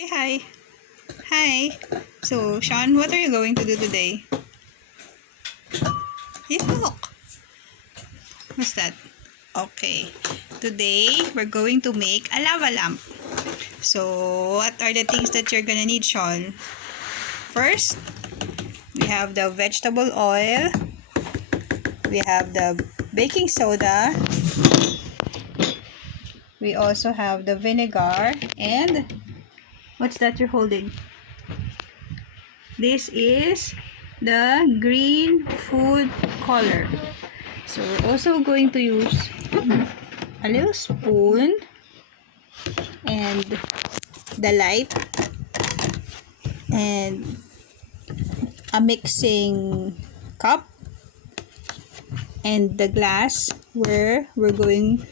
Hey, hi. Hi. So, Sean, what are you going to do today? You talk. What's that? Okay. Today, we're going to make a lava lamp. So, what are the things that you're gonna need, Sean? First, we have the vegetable oil. We have the baking soda. We also have the vinegar. And, what's that you're holding? This is the green food color. So we're also going to use a little spoon and the light and a mixing cup and the glass where we're going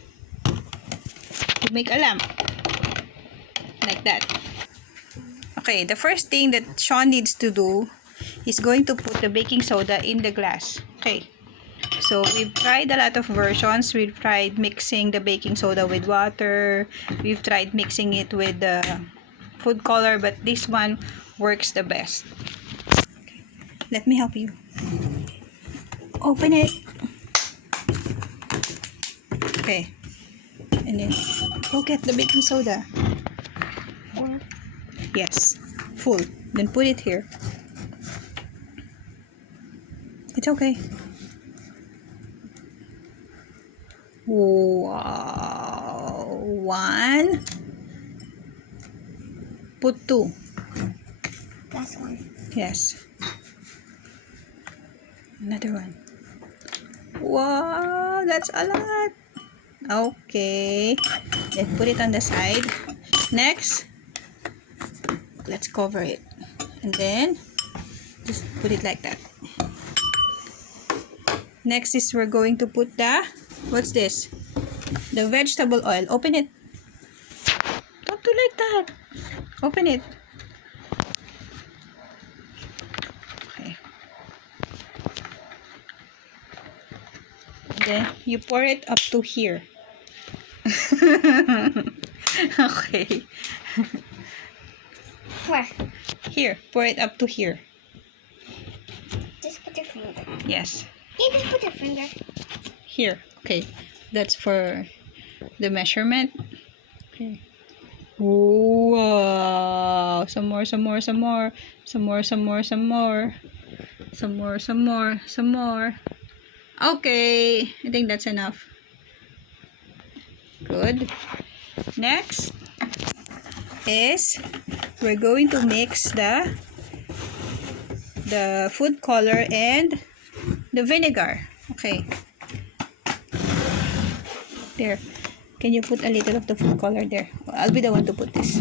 to make a lamp like that. Okay, the first thing that Sean needs to do is going to put the baking soda in the glass. Okay. So, we've tried a lot of versions. We've tried mixing the baking soda with water. We've tried mixing it with the food color, but this one works the best. Let me help you. Open it. Okay. And then, go get the baking soda. Full. Yes. Full. Then put it here. It's okay. Wow. One. Put two. Last one. Yes. Another one. Wow, that's a lot. Okay. Let's put it on the side. Next, let's cover it. And then, just put it like that. Next is we're going to put the, what's this? The vegetable oil. Open it. Don't do like that. Open it. Okay. Then, you pour it up to here. Okay. Where? Here. Pour it up to here. Just put your finger. Yes. Yeah, just put your finger. Here. Okay. That's for the measurement. Okay. Wow. Some more, some more, some more. Some more, some more, some more. Some more, some more, some more. Okay. I think that's enough. Good. Next is we're going to mix the food color and the vinegar. Okay. There. Can you put a little of the food color there? I'll be the one to put this.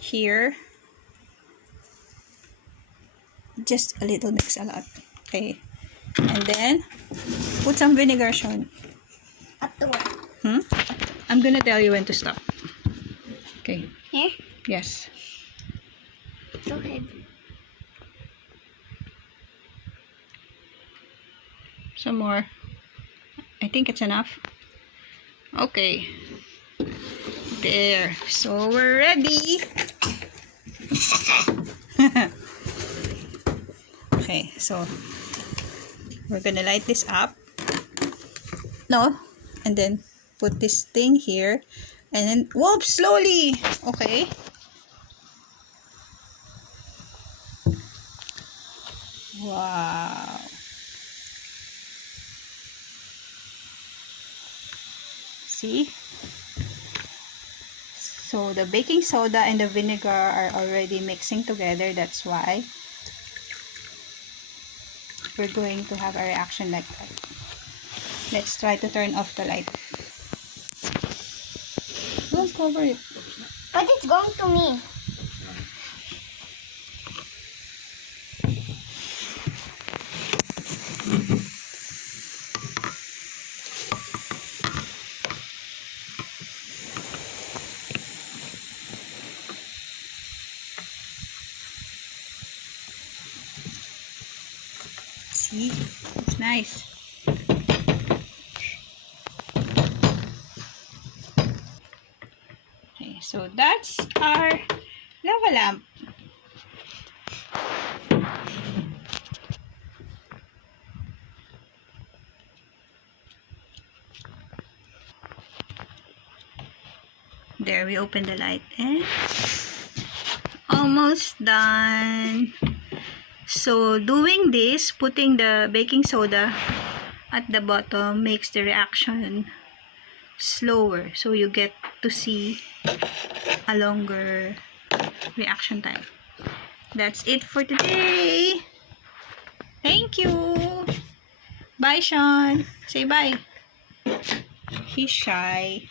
Here. Just a little, mix a lot. Okay. And then, put some vinegar, Sean. Up to where? I'm gonna tell you when to stop. Okay. Here? Yes. Go ahead. Some more. I think it's enough. Okay. There. So, we're ready. Okay. So, we're gonna light this up. No. And then, put this thing here. And then, whoop, slowly. Okay. Wow. See? So, the baking soda and the vinegar are already mixing together. That's why we're going to have a reaction like that. Let's try to turn off the light. Don't cover it. But it's going to me. See? It's nice. Okay, so that's our lava lamp. There, we open the light and almost done. So doing this, putting the baking soda at the bottom makes the reaction slower. So you get to see a longer reaction time. That's it for today. Thank you. Bye, Sean. Say bye. He's shy.